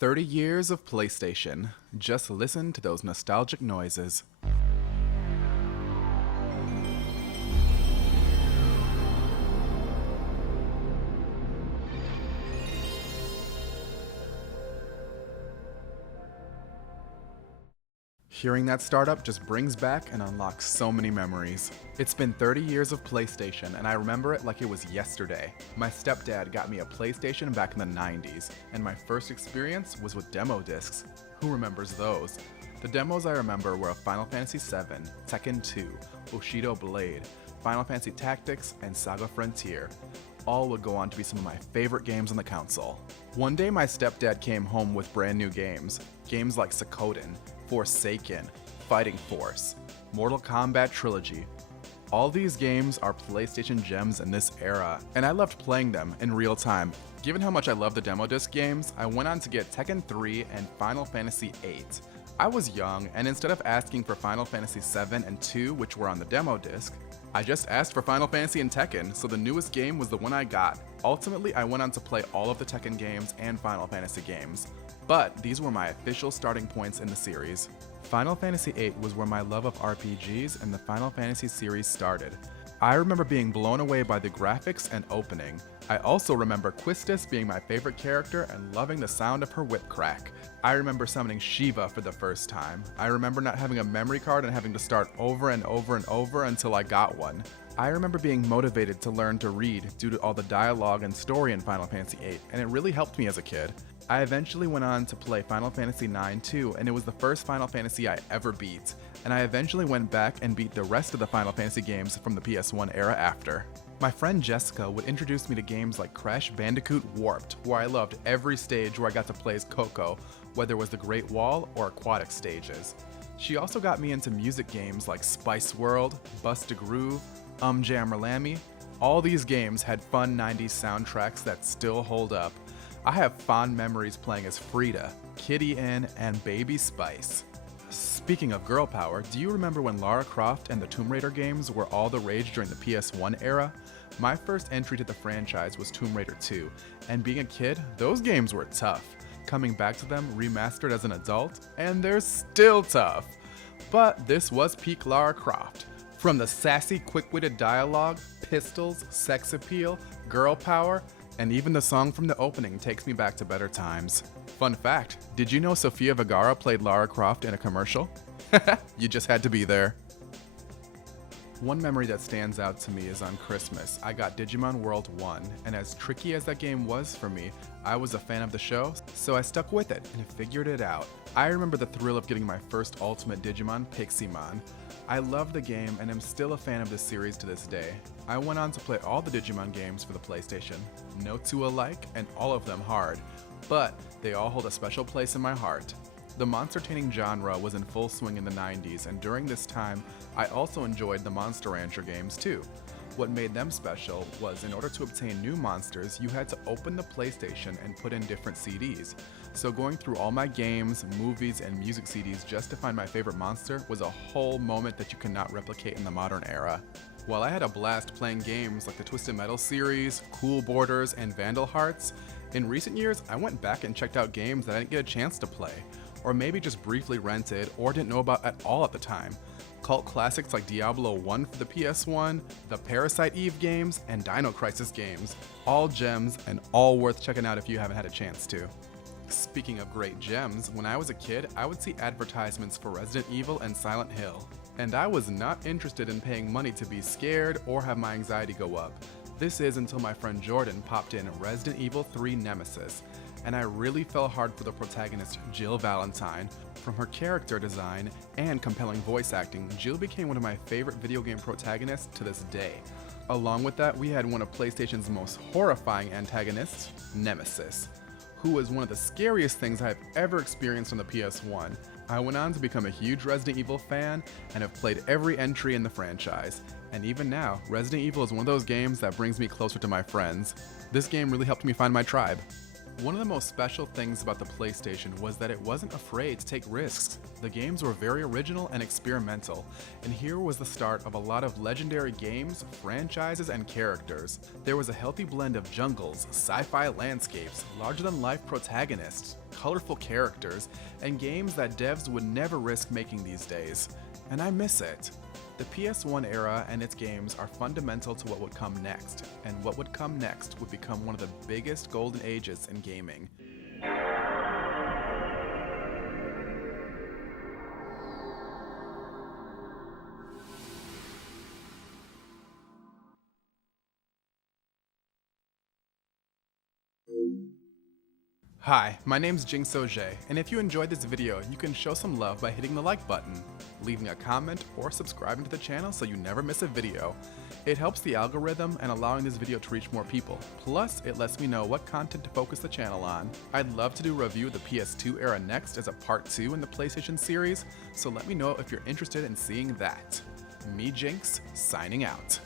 30 years of PlayStation. Just listen to those nostalgic noises. Hearing that startup just brings back and unlocks so many memories. It's been 30 years of PlayStation, and I remember it like it was yesterday. My stepdad got me a PlayStation back in the 90s, and my first experience was with demo discs. Who remembers those? The demos I remember were of Final Fantasy VII, Tekken 2, Bushido Blade, Final Fantasy Tactics, and Saga Frontier. All would go on to be some of my favorite games on the console. One day my stepdad came home with brand new games. Games like Suikoden, Forsaken, Fighting Force, Mortal Kombat Trilogy. All these games are PlayStation gems in this era, and I loved playing them in real time. Given how much I love the demo disc games, I went on to get Tekken 3 and Final Fantasy VIII. I was young, and instead of asking for Final Fantasy 7 and 2, which were on the demo disc, I just asked for Final Fantasy and Tekken, so the newest game was the one I got. Ultimately, I went on to play all of the Tekken games and Final Fantasy games, but these were my official starting points in the series. Final Fantasy VIII was where my love of RPGs and the Final Fantasy series started. I remember being blown away by the graphics and opening. I also remember Quistis being my favorite character and loving the sound of her whip crack. I remember summoning Shiva for the first time. I remember not having a memory card and having to start over and over and over until I got one. I remember being motivated to learn to read due to all the dialogue and story in Final Fantasy VIII, and it really helped me as a kid. I eventually went on to play Final Fantasy IX too, and it was the first Final Fantasy I ever beat, and I eventually went back and beat the rest of the Final Fantasy games from the PS1 era after. My friend Jessica would introduce me to games like Crash Bandicoot Warped, where I loved every stage where I got to play as Coco, whether it was the Great Wall or aquatic stages. She also got me into music games like Spice World, Bust a Groove, Jammerlammy. All these games had fun 90s soundtracks that still hold up. I have fond memories playing as Frida, Kitty N, and Baby Spice. Speaking of girl power, do you remember when Lara Croft and the Tomb Raider games were all the rage during the PS1 era? My first entry to the franchise was Tomb Raider 2, and being a kid, those games were tough. Coming back to them remastered as an adult, and they're still tough. But this was peak Lara Croft. From the sassy, quick-witted dialogue, pistols, sex appeal, girl power, and even the song from the opening takes me back to better times. Fun fact, did you know Sofia Vergara played Lara Croft in a commercial? You just had to be there. One memory that stands out to me is on Christmas. I got Digimon World 1, and as tricky as that game was for me, I was a fan of the show, so I stuck with it and figured it out. I remember the thrill of getting my first Ultimate Digimon, Piximon. I love the game and am still a fan of this series to this day. I went on to play all the Digimon games for the PlayStation, no two alike and all of them hard, but they all hold a special place in my heart. The monster-taining genre was in full swing in the 90s, and during this time, I also enjoyed the Monster Rancher games too. What made them special was in order to obtain new monsters, you had to open the PlayStation and put in different CDs. So going through all my games, movies, and music CDs just to find my favorite monster was a whole moment that you cannot replicate in the modern era. While I had a blast playing games like the Twisted Metal series, Cool Borders, and Vandal Hearts, in recent years I went back and checked out games that I didn't get a chance to play, or maybe just briefly rented or didn't know about at all at the time. Cult classics like Diablo 1 for the PS1, the Parasite Eve games, and Dino Crisis games. All gems and all worth checking out if you haven't had a chance to. Speaking of great gems, when I was a kid, I would see advertisements for Resident Evil and Silent Hill. And I was not interested in paying money to be scared or have my anxiety go up. This is until my friend Jordan popped in Resident Evil 3 Nemesis, and I really fell hard for the protagonist, Jill Valentine. From her character design and compelling voice acting, Jill became one of my favorite video game protagonists to this day. Along with that, we had one of PlayStation's most horrifying antagonists, Nemesis, who was one of the scariest things I've ever experienced on the PS1. I went on to become a huge Resident Evil fan and have played every entry in the franchise. And even now, Resident Evil is one of those games that brings me closer to my friends. This game really helped me find my tribe. One of the most special things about the PlayStation was that it wasn't afraid to take risks. The games were very original and experimental, and here was the start of a lot of legendary games, franchises, and characters. There was a healthy blend of jungles, sci-fi landscapes, larger-than-life protagonists, colorful characters, and games that devs would never risk making these days. And I miss it. The PS1 era and its games are fundamental to what would come next, and what would come next would become one of the biggest golden ages in gaming. Hi, my name's Jinx Ogé, and if you enjoyed this video, you can show some love by hitting the like button, leaving a comment, or subscribing to the channel so you never miss a video. It helps the algorithm and allowing this video to reach more people. Plus, it lets me know what content to focus the channel on. I'd love to do a review of the PS2 era next as a part 2 in the PlayStation series, so let me know if you're interested in seeing that. Me, Jinx, signing out.